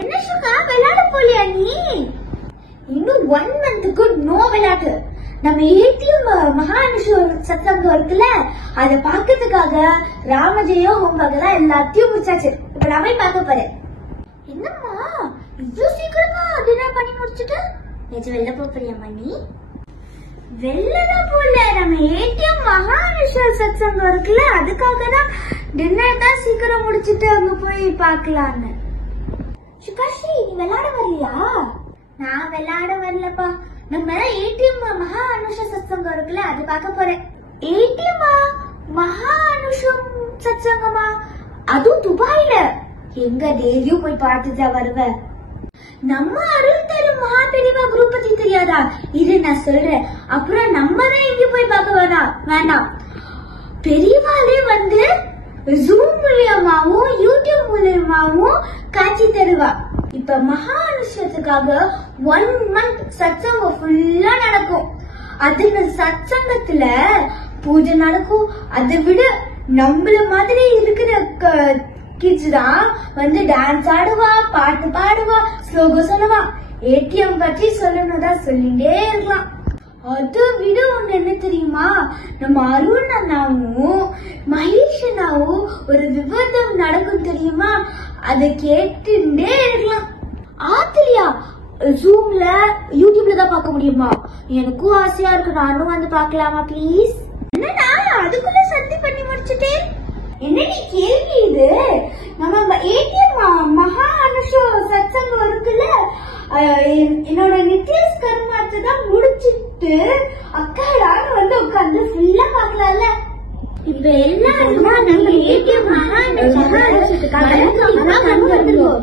என்ன சுகா விளையாட போலியா நீ? இன்னும் 1 மந்த்துக்கு நோ விளையாட்டு. நம்ம ஏடிஎம் மகானுஷ சத்சங்கம் இருக்குல்ல, அத பாக்கிறதுக்காக ராமஜெயோ ஹோம்வொர்க் எல்லாத்தையும் முடிச்சாச்சு. இப்ப நான் போய் பார்க்க போறேன். என்னம்மா இவ்வளவு சீக்கிரமா டின்னர் பண்ணி முடிச்சுட்டு நேற்று வெளில போறியாமா நீ? வெளிலதான் போல, நம்ம ஏடிஎம் மகானுஷ சத்சங்கம் இருக்குல்ல, அதுக்காக தான் டின்னர் தான் சீக்கிரம் முடிச்சுட்டு அங்க போய் பாக்கலான்னு. சுகாஸ்ரீ நீ விளையாட வரலையா? நான் விளையாட வரலப்பா. நம்ம ஏடிஎம் மகா அனுஷ சத்சங்கம் இருக்குல்ல, அது பார்க்க போறேன். ஏடிஎம் மகா அனுஷம் சத்சங்கமா? அதுவும் துபாயில. எங்க டெய்லியும் போய் பார்த்துட்டா வருவ? நம்ம அருள் தரும் மகா பெரியவா குரூப் பத்தி தெரியாதா? இது நான் சொல்றேன். அப்புறம் நம்ம தான் எங்க போய் பார்க்க வேணாம். பெரியவாலே வந்து ஜூம் மூலியமாவும் யூடியூப் மூலியமாவும் காட்சி தருவா. இப்ப மகா அனுஷத்துக்காக 1 மந்த் சத்சங்கம் ஃபுல்லா நடக்கும். அதுல சத்சங்கத்துல பூஜை நடக்கும். அதை விட நம்மள மாதிரி இருக்கிற கிட்ஸ் தான் வந்து டான்ஸ் ஆடுவா, பாட்டு பாடுவா, ஸ்லோகம் சொல்லுவா. ஏடிஎம் பற்றி சொல்லணும்தான் சொல்லிட்டே இருக்கலாம். அதை விட ஒண்ணு என்ன தெரியுமா? நம்ம அருண் அண்ணாவும் மகேஷ் அண்ணாவும் ஒரு விவாதம் நடக்கும் தெரியுமா? அதை கேட்டுட்டே இருக்கலாம். ஆத்திரியா ஜூம்ல யூடியூப்ல தான் பார்க்க முடியுமா? எனக்கும் ஆசையா இருக்கு, நானும் வந்து பார்க்கலாமா ப்ளீஸ்? என்னன்னா அதுக்குள்ள சந்தி பண்ணி முடிச்சுட்டேன். என்னடி கேள்வி இது? நம்ம ஏடிஎம் மகா அனுஷ சத்சங்கம் இருக்குல்ல, என்னோட நித்யஸ் கர்மாத்தை தான் முடிச்சிட்டு அக்காடான்னு வந்து உட்காந்து ஃபுல்லா பாக்கலாம்ல. இப்ப எல்லாரும் நம்ம ஏடிஎம் மகா அனுஷத்துக்காக வந்துருவோம்.